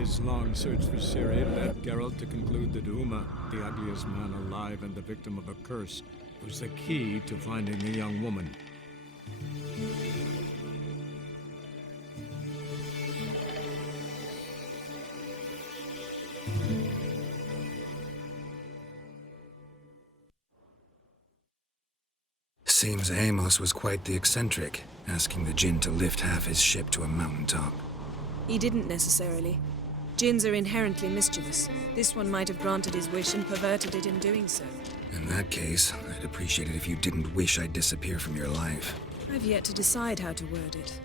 His long search for Ciri led Geralt to conclude that Uma, the ugliest man alive and the victim of a curse, was the key to finding the young woman. Seems Amos was quite the eccentric, asking the Djinn to lift half his ship to a mountaintop. He didn't necessarily. Djinns are inherently mischievous. This one might have granted his wish and perverted it in doing so. In that case, I'd appreciate it if you didn't wish I'd disappear from your life. I've yet to decide how to word it.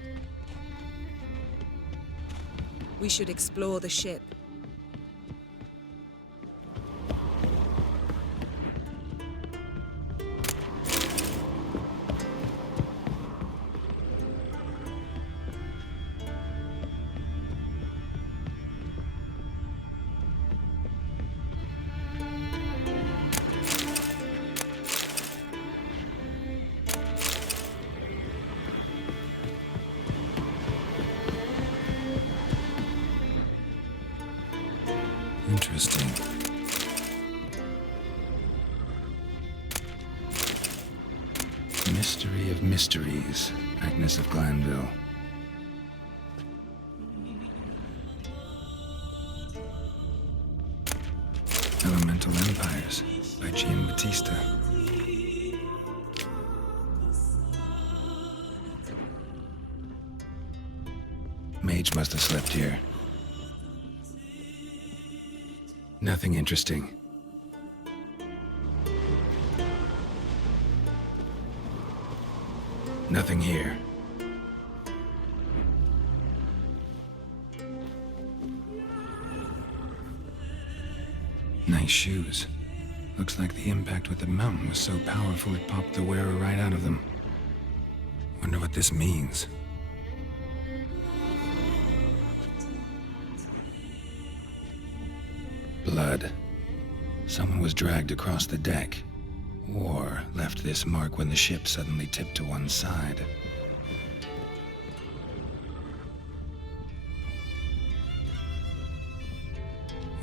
We should explore the ship. Interesting. Mystery of Mysteries, Agnes of Glanville. Elemental Empires, by Gian Battista. Mage must have slept here. Nothing interesting. Nothing here. Nice shoes. Looks like the impact with the mountain was so powerful it popped the wearer right out of them. Wonder what this means. Blood. Someone was dragged across the deck, or left this mark when the ship suddenly tipped to one side.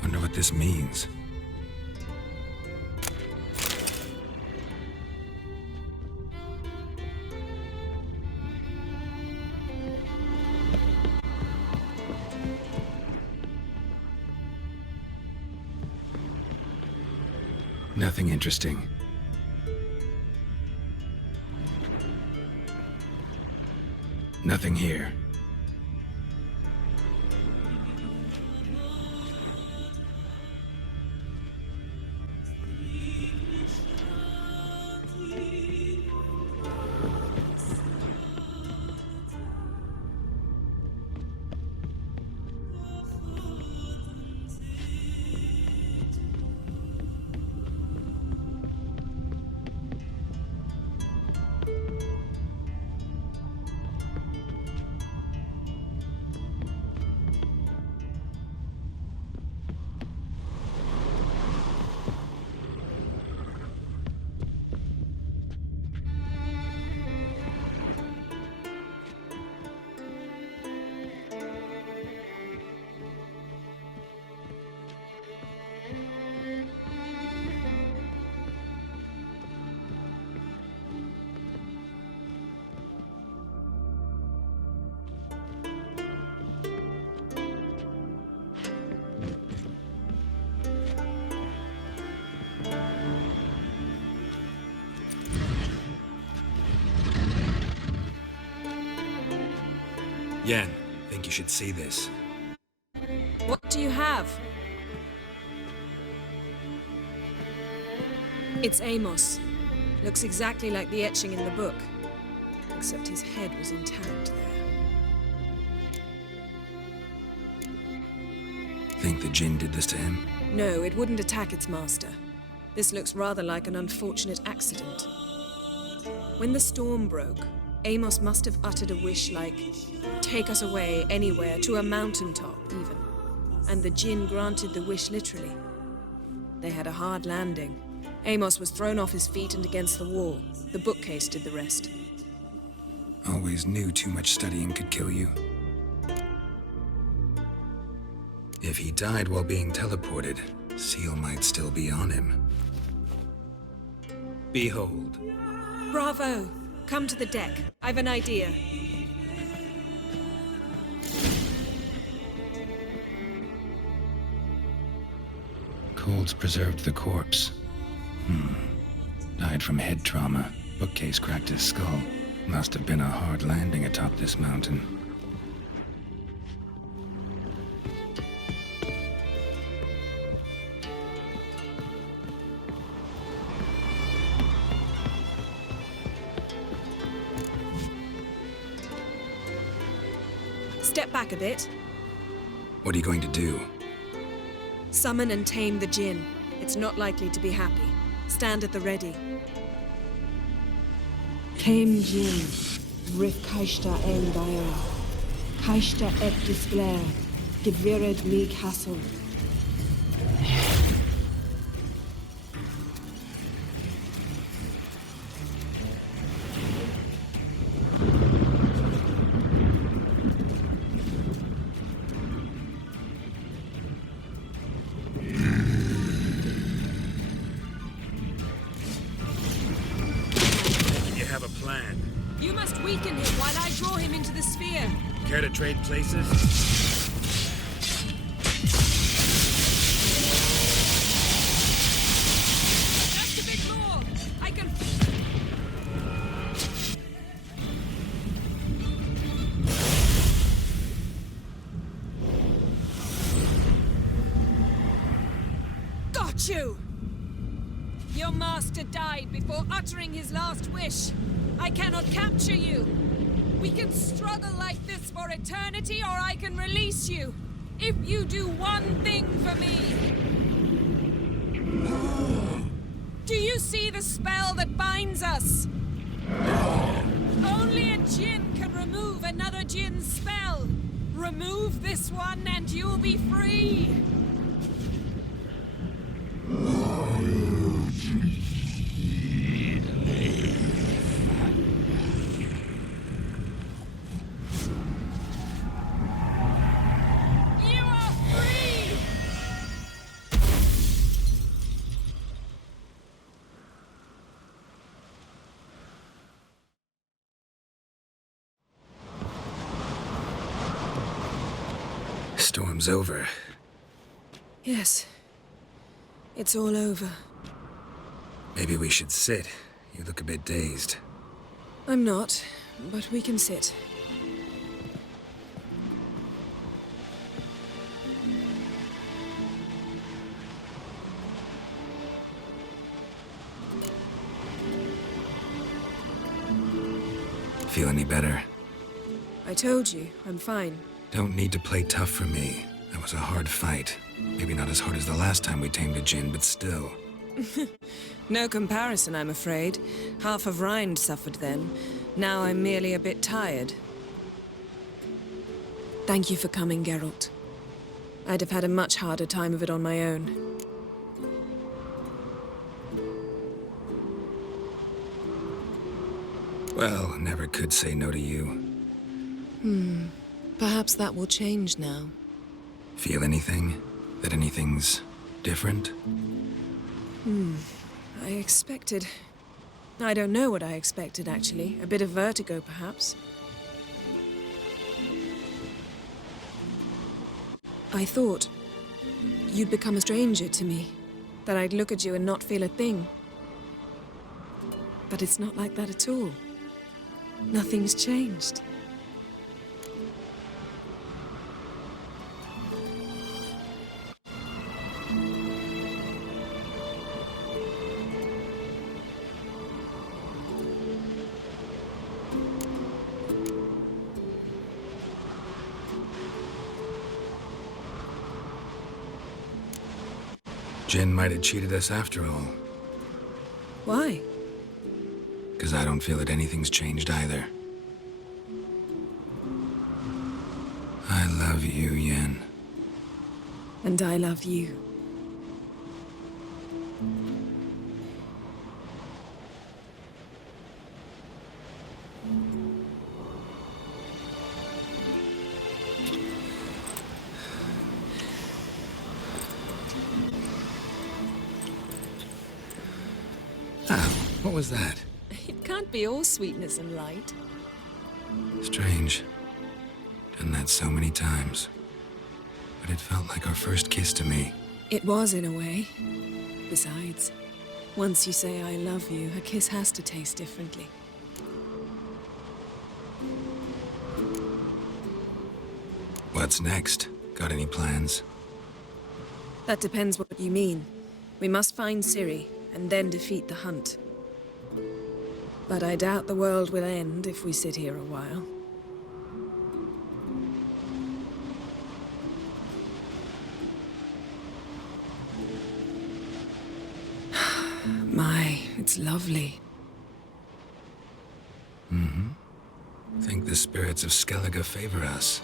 Wonder what this means. Nothing interesting. Nothing here. Yen, think you should see this. What do you have? It's Amos. Looks exactly like the etching in the book. Except his head was intact there. Think the Djinn did this to him? No, it wouldn't attack its master. This looks rather like an unfortunate accident. When the storm broke, Amos must have uttered a wish like, "Take us away, anywhere, to a mountaintop, even." And the Djinn granted the wish literally. They had a hard landing. Amos was thrown off his feet and against the wall. The bookcase did the rest. Always knew too much studying could kill you. If he died while being teleported, Seal might still be on him. Behold. Bravo! Come to the deck. I've an idea. Cold's preserved the corpse. Died from head trauma. Bookcase cracked his skull. Must have been a hard landing atop this mountain. Step back a bit. What are you going to do? Summon and tame the Djinn. It's not likely to be happy. Stand at the ready. Tame Djinn, rif kaishta ein baia, kaishta et displair, gevired me castle. You must weaken him while I draw him into the sphere. Care to trade places? Just a bit more. I can... Got you! Your master died before uttering his last wish. I cannot capture you. We can struggle like this for eternity, or I can release you. If you do one thing for me. Do you see the spell that binds us? Only a Djinn can remove another Djinn's spell. Remove this one and you'll be free. Storm's over. Yes. It's all over. Maybe we should sit. You look a bit dazed. I'm not, but we can sit. Feel any better? I told you, I'm fine. Don't need to play tough for me. That was a hard fight. Maybe not as hard as the last time we tamed a Djinn, but still. No comparison, I'm afraid. Half of Rind suffered then. Now I'm merely a bit tired. Thank you for coming, Geralt. I'd have had a much harder time of it on my own. Well, never could say no to you. Perhaps that will change now. Feel anything? That anything's different? I expected... I don't know what I expected, actually. A bit of vertigo, perhaps. I thought you'd become a stranger to me. That I'd look at you and not feel a thing. But it's not like that at all. Nothing's changed. Djinn might have cheated us after all. Why? Because I don't feel that anything's changed either. I love you, Yen. And I love you. Ah, what was that? It can't be all sweetness and light. Strange. Done that so many times. But it felt like our first kiss to me. It was, in a way. Besides, once you say I love you, a kiss has to taste differently. What's next? Got any plans? That depends what you mean. We must find Ciri, and then defeat the hunt. But I doubt the world will end if we sit here a while. My, it's lovely. Think the spirits of Skellige favor us.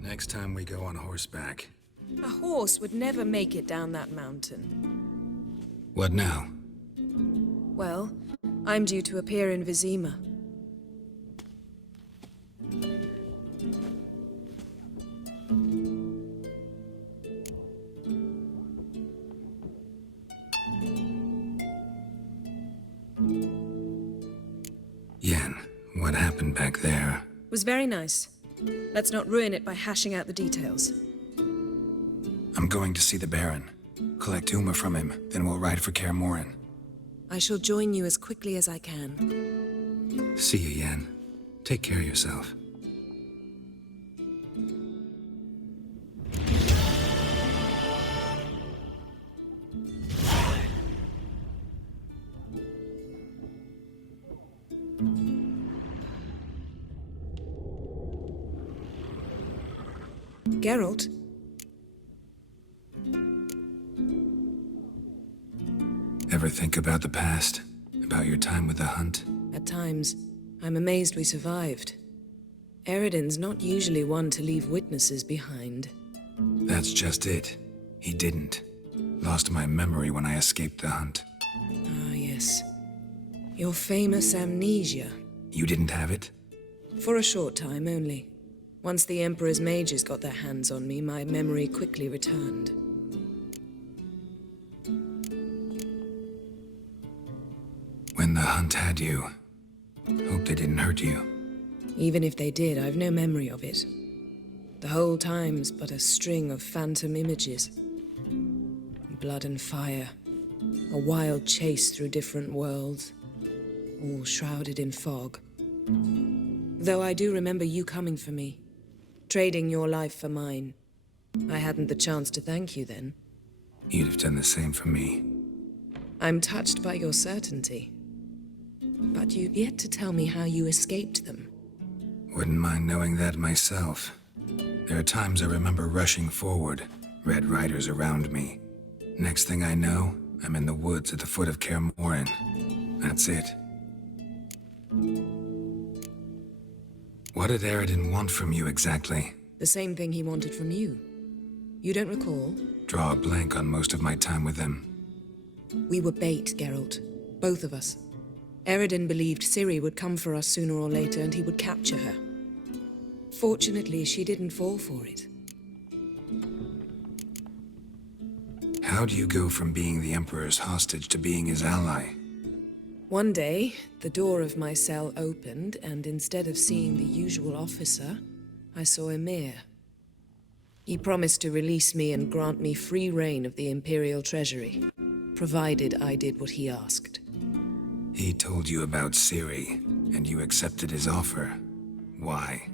Next time we go on horseback. A horse would never make it down that mountain. What now? Well, I'm due to appear in Vizima. Yen, what happened back there? Was very nice. Let's not ruin it by hashing out the details. I'm going to see the Baron. Collect Uma from him, then we'll ride for Kaer Morhen. I shall join you as quickly as I can. See you, Yen. Take care of yourself. Geralt? Ever think about the past? About your time with the hunt? At times, I'm amazed we survived. Eredin's not usually one to leave witnesses behind. That's just it. He didn't. Lost my memory when I escaped the hunt. Ah, yes. Your famous amnesia. You didn't have it? For a short time only. Once the Emperor's mages got their hands on me, my memory quickly returned. When the hunt had you, hope they didn't hurt you. Even if they did, I've no memory of it. The whole time's but a string of phantom images. Blood and fire. A wild chase through different worlds. All shrouded in fog. Though I do remember you coming for me. Trading your life for mine. I hadn't the chance to thank you then. You'd have done the same for me. I'm touched by your certainty. But you've yet to tell me how you escaped them. Wouldn't mind knowing that myself. There are times I remember rushing forward, red riders around me. Next thing I know, I'm in the woods at the foot of Kaer Morhen. That's it. What did Eredin want from you exactly? The same thing he wanted from you. You don't recall? Draw a blank on most of my time with him. We were bait, Geralt. Both of us. Eredin believed Ciri would come for us sooner or later and he would capture her. Fortunately, she didn't fall for it. How do you go from being the Emperor's hostage to being his ally? One day, the door of my cell opened, and instead of seeing the usual officer, I saw Emir. He promised to release me and grant me free reign of the Imperial Treasury, provided I did what he asked. He told you about Ciri, and you accepted his offer. Why?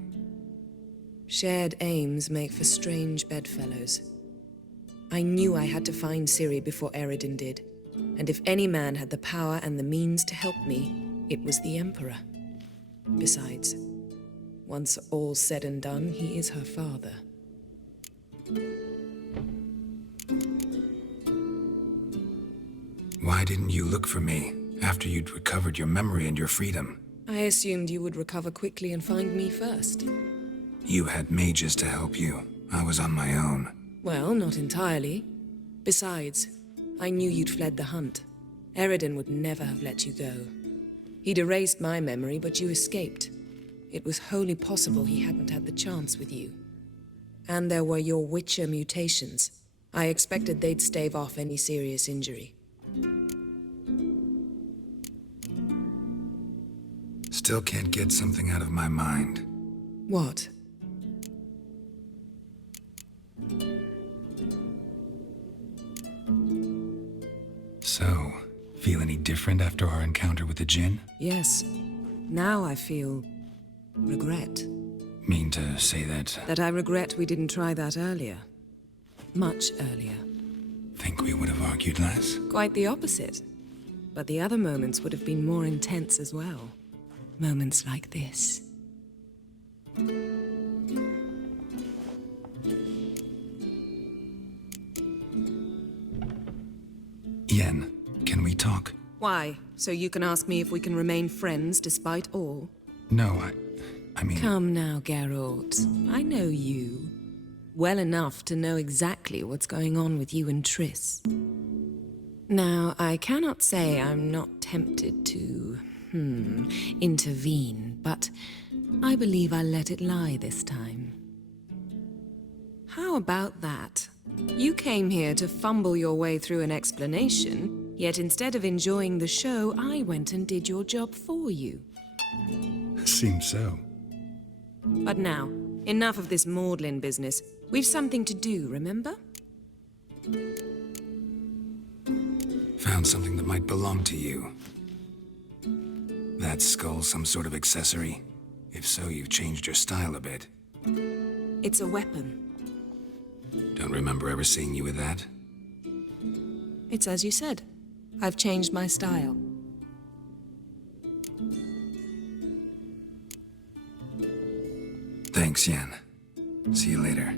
Shared aims make for strange bedfellows. I knew I had to find Ciri before Eredin did. And if any man had the power and the means to help me, it was the Emperor. Besides, once all's said and done, he is her father. Why didn't you look for me after you'd recovered your memory and your freedom? I assumed you would recover quickly and find me first. You had mages to help you. I was on my own. Well, not entirely. Besides, I knew you'd fled the hunt. Eridan would never have let you go. He'd erased my memory, but you escaped. It was wholly possible he hadn't had the chance with you. And there were your Witcher mutations. I expected they'd stave off any serious injury. Still can't get something out of my mind. What? So, feel any different after our encounter with the Djinn? Yes. Now I feel regret. Mean to say that? That I regret we didn't try that earlier. Much earlier. Think we would have argued less? Quite the opposite. But the other moments would have been more intense as well. Moments like this. Yen, can we talk? Why? So you can ask me if we can remain friends despite all? No, I mean... Come now, Geralt. I know you. Well enough to know exactly what's going on with you and Triss. Now, I cannot say I'm not tempted to, intervene, but I believe I'll let it lie this time. How about that? You came here to fumble your way through an explanation, yet instead of enjoying the show, I went and did your job for you. Seems so. But now, enough of this maudlin business. We've something to do, remember? Found something that might belong to you. That skull some sort of accessory? If so, you've changed your style a bit. It's a weapon. Don't remember ever seeing you with that? It's as you said. I've changed my style. Thanks, Yen. See you later.